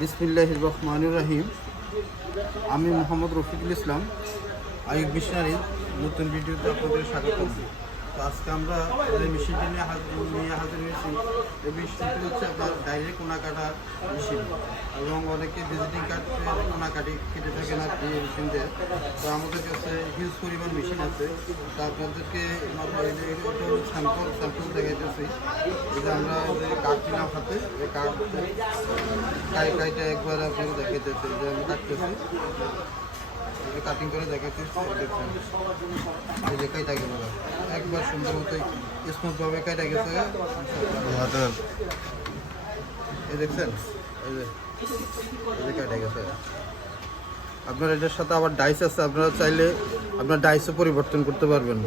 বিসমিল্লাহ রহমানুর রাহিম। আমি মোহাম্মদ রফিকুল ইসলাম আয়ুব মিশনারি নতুন ভিডিওতে আপনাদের স্বাগত তো আজকে আমরা যে মেশিনটি নিয়ে হাজির নিয়ে হাজির হয়েছি এই মেশিনটি হচ্ছে আপনার ডাইরেক্ট কোনা কাটা মেশিন। এবং অনেকে ভিজিটিং কার্ড কোনা কাটি কেটে থাকেন আর কি এই মেশিন দিয়ে। তো আমাদের কাছে হিউজ পরিমাণ মেশিন আছে। তো আপনাদেরকে স্যাম্পল স্যাম্পল দেখাইতেছি। যে আমরা যে কাঠ কিনা হাতে, এই কাঠ কাই কাইটা একবার আপনাকে দেখাইতেছি যে আমি কাটতেছি। কাটিং করে দেখাচ্ছি দেখছেন এই যে কাইটা একবার সুন্দর মতো কাইটা গেছে। এই দেখছেন? এই যে এই গেছে। আপনার এটার সাথে আবার ডাইস আছে আপনারা চাইলে আপনার ডাইসও পরিবর্তন করতে পারবেন।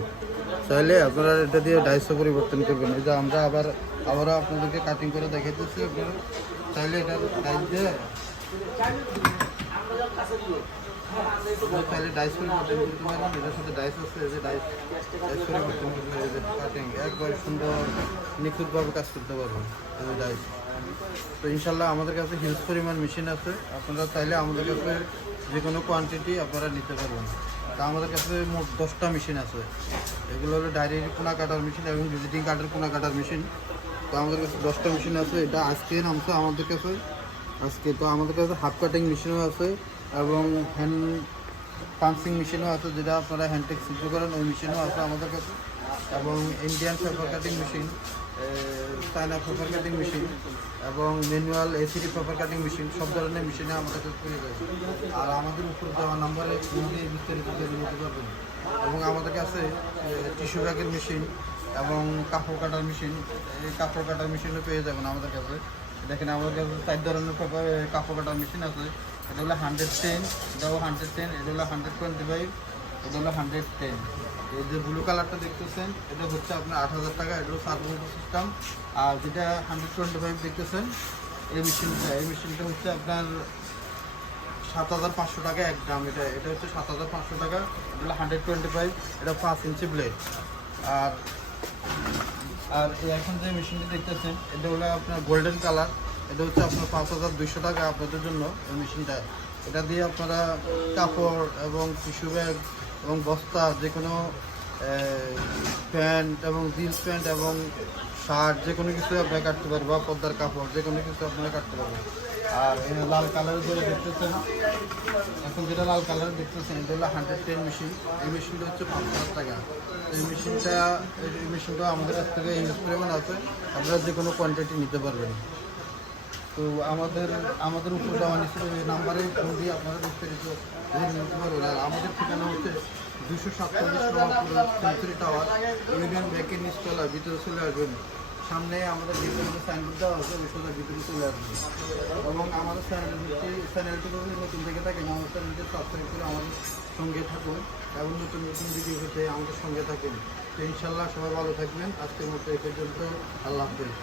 চাইলে আপনারা এটা দিয়ে ডাইসও পরিবর্তন করবেন। এই যে আমরা আবার আবারও আপনাদেরকে কাটিং করে দেখাইতেছি আপনারা। চাইলে এটা ডাইস দিয়ে চাইলে ডাইস এটার সাথে ডাইস আছে যে ডাইস ডাইস পারবেন কাটিং একবার সুন্দর নিখুঁতভাবে কাজ করতে পারবেন ডাইস তো ইনশাল্লাহ আমাদের কাছে হিউজ পরিমাণ মেশিন আছে, আপনারা চাইলে আমাদের কাছে যে কোনো কোয়ান্টিটি আপনারা নিতে পারবেন। তা আমাদের কাছে মোট দশটা মেশিন আছে। এগুলো হলো ডাইরেক্ট কোনা কাটার মেশিন এবং ভিজিটিং কার্ডের কোনা কাটার মেশিন তো আমাদের কাছে দশটা মেশিন আছে, এটা আজকে নামছে আমাদের কাছে। আজকে তো আমাদের কাছে হাফ কাটিং মেশিনও আছে এবং হ্যান্ড পাম্পিং মেশিনও আছে, যেটা আপনারা হ্যান্ডটেক সিদ্ধ করেন, ওই মেশিনও আছে আমাদের কাছে। এবং Indian paper cutting machine China paper cutting machine এবং manual ACD paper cutting machine সব ধরনের মেশিনে আমাদের কাছে পেয়ে যাবে আর আমাদের উপর দেওয়া নাম্বারে বিস্তারিত জেনে পারবেন এবং আমাদের কাছে টিস্যু ব্যাগের মেশিন এবং কাপড় কাটার মেশিন এই কাপড় কাটার মেশিনও পেয়ে যাবেন আমাদের কাছে। দেখেন আমাদের কাছে চার ধরনের কাপড় কাটার মেশিন আছে। এটা হলো হান্ড্রেড টেন এটাও হান্ড্রেড টেন এটা হলো হান্ড্রেড টোয়েন্টি ফাইভ এটা হলো হান্ড্রেড টেন এই যে ব্লু কালারটা দেখতেছেন, এটা হচ্ছে আপনার আট হাজার টাকা এটা হলো সার্ভোটো সিস্টেম আর যেটা হান্ড্রেড টোয়েন্টি ফাইভ দেখতেছেন, এই মেশিনটা এই মেশিনটা হচ্ছে আপনার সাত হাজার পাঁচশো টাকা এক গ্রাম এটা এটা হচ্ছে সাত হাজার পাঁচশো টাকা এটা হলো হান্ড্রেড টোয়েন্টি ফাইভ এটা পাঁচ ইঞ্চি ব্লেড আর আর এখন যে মেশিনটি দেখতেছেন, এটা হলো আপনার গোল্ডেন কালার এটা হচ্ছে আপনার পাঁচ হাজার দুইশো টাকা আপনাদের জন্য এই মেশিনটা। এটা দিয়ে আপনারা কাপড় এবং টিস্যু ব্যাগ এবং বস্তা যে কোনো প্যান্ট এবং জিন্স প্যান্ট এবং শার্ট যে কোনো কিছু আপনারা কাটতে পারবেন, বা পদ্মার কাপড় যে কোনো কিছু আপনারা কাটতে পারবেন। আর লাল কালার যেটা দেখতেছেন, এখন যেটা লাল কালার দেখতেছেন, এটা হলো হান্ড্রেড টেন মেশিন এই মেশিনটা হচ্ছে পাঁচ হাজার টাকা। এই মেশিনটা এই মেশিনটা আমাদের কাছ থেকে ইউজ পরিমাণ আছে আপনারা যে কোনো কোয়ান্টিটি নিতে পারবেন। তো আমাদের আমাদের উপর দেওয়া নিশ্চিত নাম্বারে ফোন দিয়ে আপনারা বিস্তারিত আর আমাদের ঠিকানা হচ্ছে দুশো সাতচল্লিশ টাওয়ার, ইউনিয়ন ব্যাংকের নিচতলা, ভিতরে চলে আসবেন। সামনে আমাদের ভিতরে সাইনবোর্ড দেওয়া আছে, ওই সোজা ভিতরে চলে আসবে এবং আমাদের চ্যানেলটি চ্যানেলটি যদি নতুন থেকে থাকে আমাদের চ্যানেলটি সাবস্ক্রাইব করে আমাদের সঙ্গে থাকুন। এবং নতুন নতুন ভিডিও পেতে আমাদের সঙ্গে থাকুন। তো ইনশাল্লাহ সবাই ভালো থাকবেন। আজকের মতো এ পর্যন্ত। আল্লাহ হাফিজ।